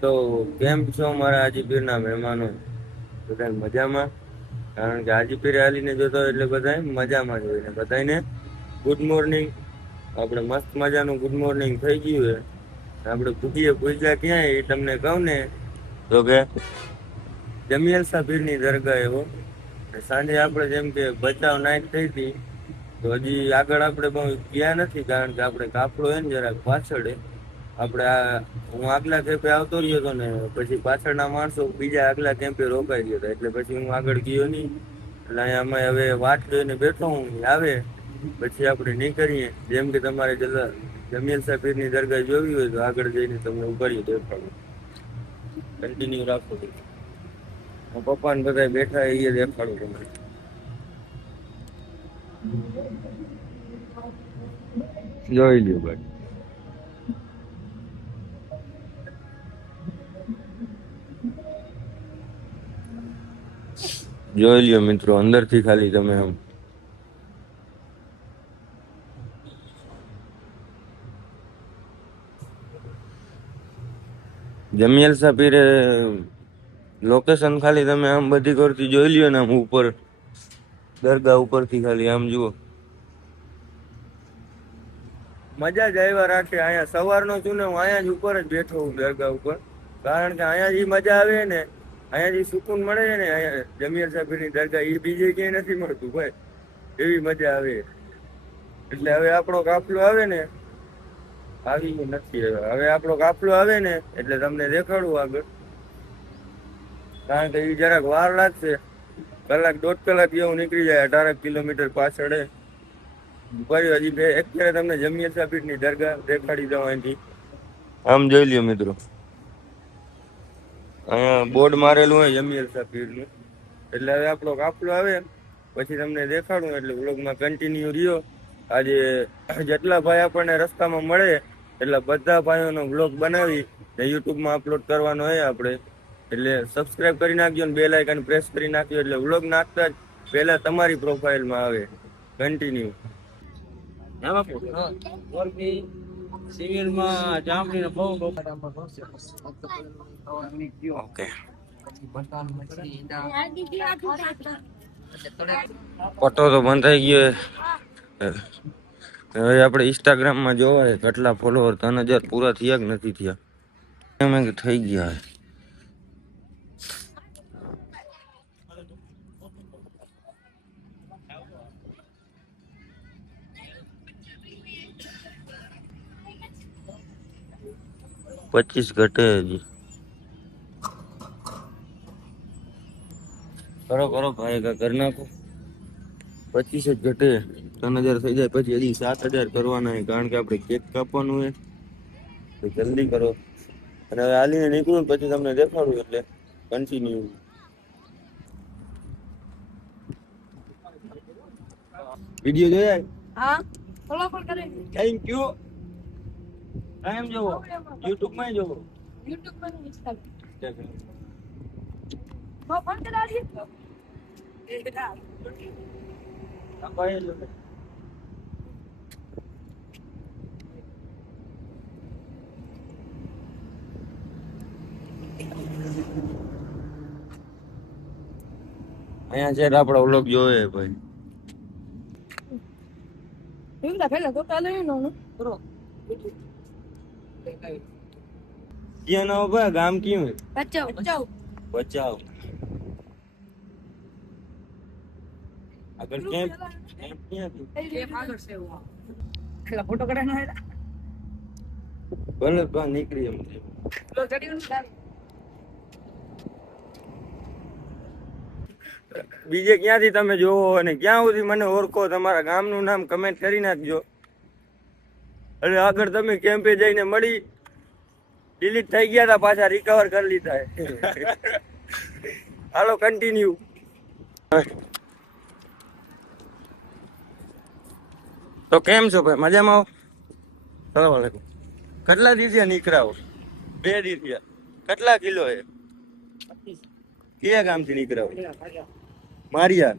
તો કેમ છો મારા હાજીપીરના મહેમાનો? બધા મજામાં? કારણ કે હાજીપીર હાલીને જોતો એટલે બધા મજામાં જ હોય ને બધાને ગુડ મોર્નિંગ. આપણે મસ્ત મજાનું ગુડ મોર્નિંગ થઈ ગયું છે. આપણે પૂજ્યા ક્યાં એ તમને કહું ને તો કે જમિયલ પીરની દરગાહ એવો. સાંજે આપણે જેમ કે બચાવ નાઈટ થઈ હતી તો હજી આગળ આપણે બહુ ગયા નથી, કારણ કે આપણે કાફલો હોય ને જરાક પાછળ આપણે હું આગલા કેમ્પે આવતો રહ્યો હતો ને પછી પાછળના માણસો બીજા આગલા કેમ્પે રોકાઈ ગયો હતા, એટલે પછી હું આગળ ગયો નહીં. એટલે અહીંયા અમે હવે વાટ જોઈને બેઠો હું આવે પછી આપણે નીકળીએ. જેમ કે તમારે જમીલ પીરની દરગાહ જોવી હોય તો આગળ જઈને તમને ઉભા દેખાડું. કન્ટિન્યુ રાખો. પપ્પા ને બધા બેઠા એ દેખાડું તમને. જોઈ લ્યો ભાઈ. જોઈ લ્યો મિત્રો, અંદરથી ખાલી તમે આમ જમિયલ પીરે લોકેશન ખાલી તમે આમ બધી કરતી જોઈ લ્યો ને આમ ઉપર દરગાહ ઉપરથી ખાલી આમ જુઓ. મજા જ આવ્યા રાખે. અહીંયા સવારનો છું ને હું અહીંયા જ ઉપર જ બેઠો હું દરગાહ ઉપર, કારણ કે અહીંયા જે મજા આવે ને, અહીંયા જે સુકૂન મળે છે ને, અહીંયા જમિયલ પીરની દરગાહ એ બીજે ક્યાંય નથી મળતું ભાઈ. એવી મજા આવે. એટલે હવે આપણો કાફલો આવે ને આવી નથી હવે આપણો કાફલો આવે ને એટલે તમને દેખાડું આગળ, કારણ કે એ જરાક વાર લાગશે. કલાક દોઢ કલાક જેવું નીકળી જાય. 18 કિલોમીટર પાછળ હજી અત્યારે તમને જમિયલ પીરની દરગાહ દેખાડી દઉં અહીંથી. આમ જોઈ લ્યો મિત્રો, અહીંયા બોર્ડ મારેલું હોય જમિયલ પીરનું. એટલે હવે આપણો કાફલો આવે પછી તમને દેખાડું, એટલે વ્લોગમાં કન્ટિન્યુ રહ્યો. આજે જેટલા ભાઈ આપણને રસ્તામાં મળે એટલે બધા ભાઈઓનો વ્લોગ બનાવી યુટ્યુબમાં અપલોડ કરવાનો હોય આપણે. એટલે સબસ્ક્રાઇબ કરી નાખજો ને બેલ આઇકન પ્રેસ કરી નાખજો, એટલે વ્લોગ નાખતા જ પહેલા તમારી પ્રોફાઇલમાં આવે. કન્ટિન્યુ. હા બાપુ. સિવિલમાં જામનીને બહુ ઓકે. ફોટો તો બંધ થઈ ગયો. હવે આપણે ઇન્સ્ટાગ્રામમાં જોવાય કેટલા ફોલોવર 3000 પૂરા થયા કે નથી થયા. એમ થઈ ગયા. 25 ઘટે હજી. કરો ભાઈ કરી નાખો. 25 જ ઘટે. 3000 થઈ જાય પછી હજી 7000 કરવાના હોય, કારણ કે આપણે કેક કાપવાનું હોય તો જલ્દી કરો. અને હવે હાલીને નીકળું પછી તમને દેખાડું, એટલે કન્ટિન્યુ. વિડિયો જોયા? હા, ફોલો પણ કરે. Thank you. એમ જોવો YouTube માં જોવો. YouTube માં ઇન્સ્ટાગ્રામ માં ફોન કરાવી દે. એ બેટા અપાય લો. અહીંયા છે આપણો વ્લોગ જોવે ભાઈ. એમના પહેલા તો કાલે નો કરો. ક્યાં ના ભાઈ ગામ ક્યું? બચાવ. આગળ કેમ ક્યાં આગળ છે હું પેલા ફોટો કઢાનો હે. ભલે બા નીકળી એમ લો ચડીયું ને. બીજે ક્યાંથી તમે જોવો અને ક્યાં સુધી મને ઓળખો, તમારા ગામનું નામ કમેન્ટ કરી નાખજો. એટલે આગળ તમે કેમ્પે જઈને મળી ડિલીટ થઈ ગયા હતા, પાછા રિકવર કરી લીધા. હાલો કન્ટિન્યુ. તો કેમ છો ભાઈ? મજામાં આવો. સલામ વાલેકુમ. કેટલા દિવસે નીકળાવો? 2 દિવસ. કેટલા કિલો હે? કયા ગામથી નીકળાવો? મારિયા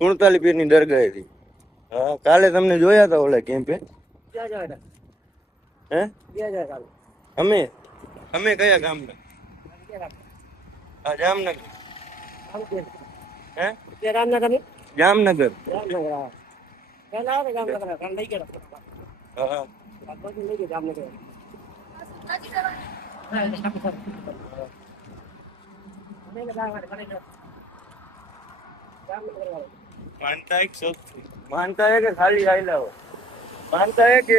47 પીરની દરગાહ હતી. હા, કાલે તમને જોયા હતા ઓલા કેમ્પે. હે અમે અમે કયા ગામના? આ જામનગર. હે? રામનગર જામનગર. હા. માનતા હે કે ખાલી આયલા હો? માનતા હે કે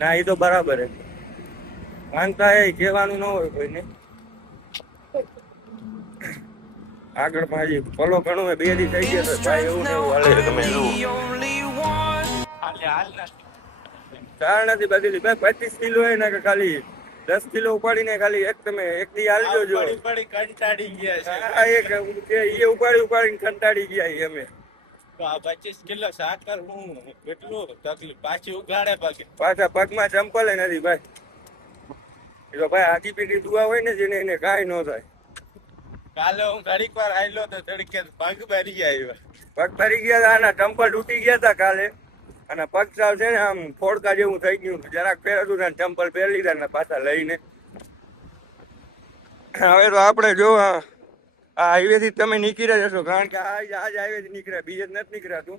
ના, એ તો બરાબર હે. માનતા હે કહેવાનું ન હોય કોઈને. આગળ ભાઈ ફોલો ઘણું હે, 2 દી થઈ ગયા છે ભાઈ, એવું ને એવું હાલે. તમે જુઓ ચાર નથી બદલી ભાઈ. 25 કિલો હે ને કે ખાલી 10 કિલો ઉપાડીને ખાલી તમે એક દી હાલજો જો. કંટાળી ગયા છે. હા, એ ઉપાડીને કંટાળી ગયા છે અમે. તો આ 25 કિલો સાકર હું કેટલું તકલીફ પાછી ઉગાડે પાછા પગમાં ચંપલ નથી ભાઈ. એ તો ભાઈ આજી પીટી દુઆ હોય ને જેને એને કાંઈ ન થાય. કાલે હું ઘડીક વાર આવેલો તો તડકે પગ ભરી આવ્યા. પગ ભરી ગયા હતા, આના ચંપલ તૂટી ગયા હતા કાલે, અને પગ સાવ છે ને આમ ફોડકા જેવું થઈ ગયું. જરાક પહેરતું ને ચંપલ પહેરી લીધા ને પાછા લઈને. હવે તો આપણે જો આ હાઈવે થી તમે નીકળ્યા જશો, કારણ કે આજ હાઈવે થી નીકળ્યા, બીજે જ નથી નીકળાતું.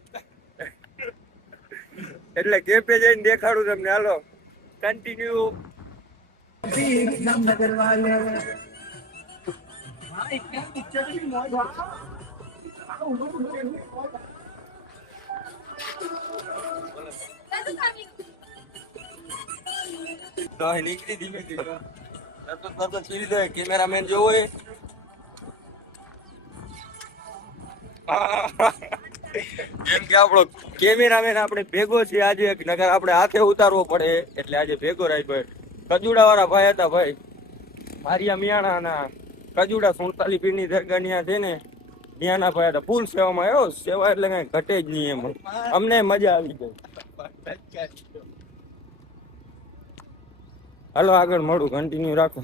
એટલે કેપે જઈને દેખાડું તમને. હાલો કન્ટિન્યુ. નીકળી ધીમે ધીમે. કેમેરામેન જોવો એ જેમ કે આપણો કેમેરામેન આપણે ભેગો છે આજે, નગર આપણે હાથે ઉતારવો પડે એટલે આજે ભેગો રાખ્યો. કજુડા વાળા ભાઈ હતા ભાઈ, મારિયા મિયાણા ના કજુડા 47 પીરની દરગાહ છે ને, ત્યાંના ભાઈ હતા. ફૂલ સેવામાં આવ્યો. સેવા એટલે કઈ ઘટે જ નહીં એમાં. અમને મજા આવી ગઈ. હાલો આગળ મળું, કન્ટિન્યુ રાખો.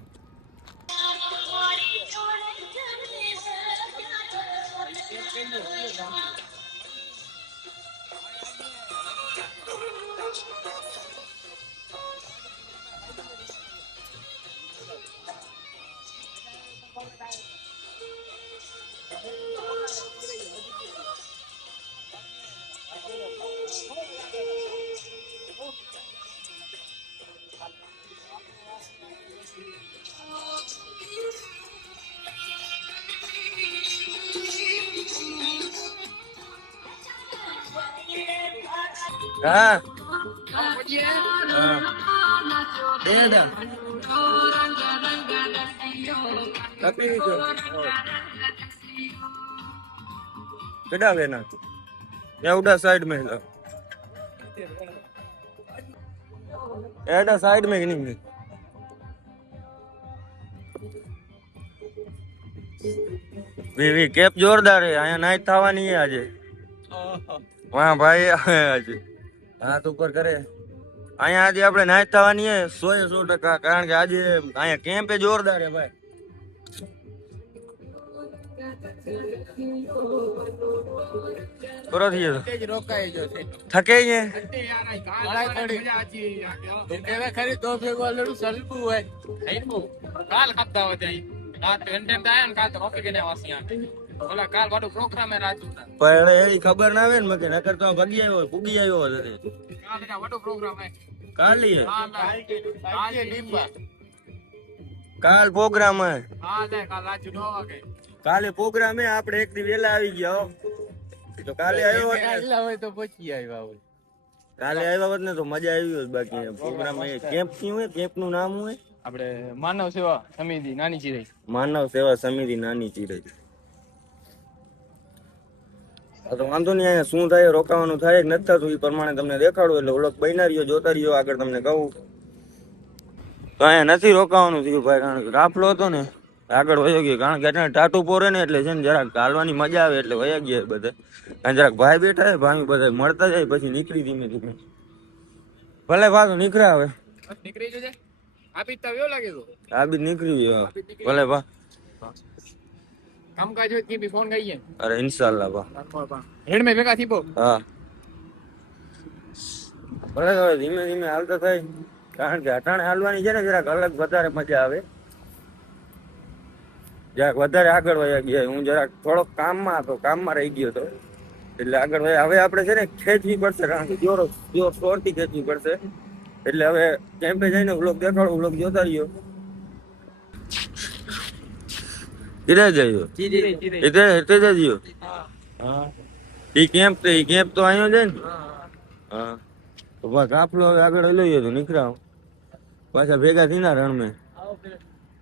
હા કડા વેના એવડા साइड में एडा साइड में नहीं વી કેપ જોરદાર હે. અહીંયા નાઈટ થવાની હે આજે. વાહ ભાઈ આજે હાથ ઉપર કરે. અહીંયા આજે આપણે નાઈટ થવાની હે 100%, કારણ કે આજે અહીંયા કેમ્પ જોરદાર હે ભાઈ. પૂરો થઈ ગયો રોકાઈ જો છે થકે છે ખરી તો ભેગો લડું સલબું હોય કાલ ખાતા હોય રાત ઘંટે થાય ને કાલ તો રોકી ગને વાસી ઓલા કાલ વાડો પ્રોગ્રામ હે રાત ઉતા પણ એની ખબર ના આવે ને મકે નકર તો ભગી આવ્યો પૂગી આવ્યો હતો. કાલ એના વાડો પ્રોગ્રામ હે કાલી હે કાલ ડીપા કાલ પ્રોગ્રામ હે. હા લે કાલ રાત 9 વાગે કાલે પ્રોગ્રામ હે. આપણે એક દી વેલા આવી ગયા હો. તો કાલે આવ્યો એટલા હોય તો પછી આવ્યા હોય. કાલે આવ્યા હોત ને તો મજા આવી હોત. બાકી પ્રોગ્રામ એ કેમ્પ ની હોય. કેમ્પ નું નામ હોય આપણે માનવ સેવા સમિતિ નાની ચીરઈ. માનવ સેવા સમિતિ નાની ચીરઈ. તો વાંધો નહીં, અહીંયા શું થાય રોકાવાનું થાય કે નથી થતું એ પ્રમાણે તમને દેખાડું. એટલે ઓળખ બન્યા રહ્યો, જોતા રહ્યો. આગળ તમને કહું તો અહીંયા નથી રોકાવાનું થયું ભાઈ, કારણ કે કાફલો હતો ને આગળ વયો ગયો. કારણ કે એટલે ટાટુ પોરે ને એટલે છે ને જરાક હાલવાની મજા આવે એટલે વયા ગયા બધા. અને જરાક ભાઈ બેઠા છે, ભાઈ બધા મળતા જાય પછી નીકળી ધીમે ધીમે. ભલે પાછું નીકળ્યા હવે નીકળી જજે. આપી તો એવું લાગે તો આ બી નીકળી ગયો. ભલે ભા કામકાજ હોય કે બી ફોન ગઈએ. અરે ઇન્શાલ્લાહ ભા હેડ મે ભેગા થીપો. હા ભલે હવે ધીમે ધીમે હાલતા થાય, કારણ કે અટાણે હાલવાની છે ને જરાક અલગ વધારે મજા આવે. જરાક વધારે આગળ વયા ગયા. હું જરાક થોડોક કામમાં હતો, કામમાં રહી ગયો હતો, એટલે આગળ વયા. હવે આપણે છે ને ખેંચવી પડશે, કારણ કે જોરથી ખેંચવી પડશે. એટલે હવે કેમ્પે જઈને વ્લોગ દેખાડો, વ્લોગ જોતા રહ્યો. કિધર જઈયો? એટલે જઈયો. હા, એ કેમ્પ તો અહીંયા છે ને. હા, તો બસ કાફલો હવે આગળ લઈએ તો નીકળાવ પાછા ભેગા થઈને રણ મેં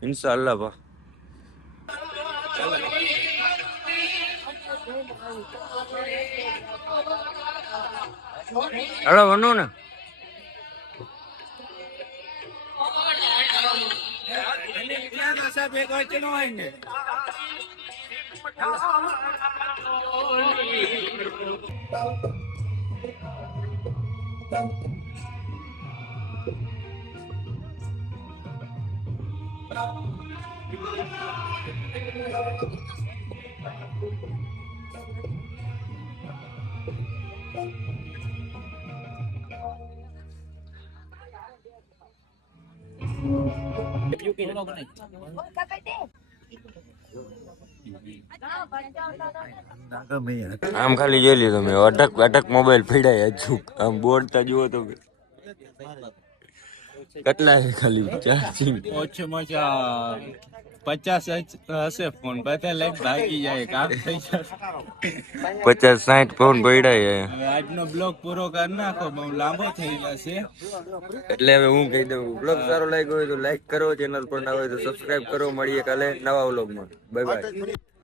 ઇન્શાઅલ્લાહ. બા હલો વનો ને આમ ખાલી જોઈ લીધો મેં, અટક મોબાઈલ પીડાય હજુ. આમ બોર્ડતા જુઓ તો કેટલા છે ખાલી ચાર્જિંગ? ઓછામાં ઓછા 50 હશે ફોન, બધા લાઈક ભાગી જાય, કામ થઈ જશે. 50-60 ફોન પીડાય. હવે આજનો બ્લોગ પૂરો કરી નાખો, બહુ લાંબો થઈ જશે. એટલે હવે હું કહી દઉં, બ્લોગ સારો લાગ્યો હોય તો લાઈક કરો, ચેનલ પર ના હોય તો સબસ્ક્રાઇબ કરો. મળીએ કાલે નવા વ્લોગમાં. Bye bye.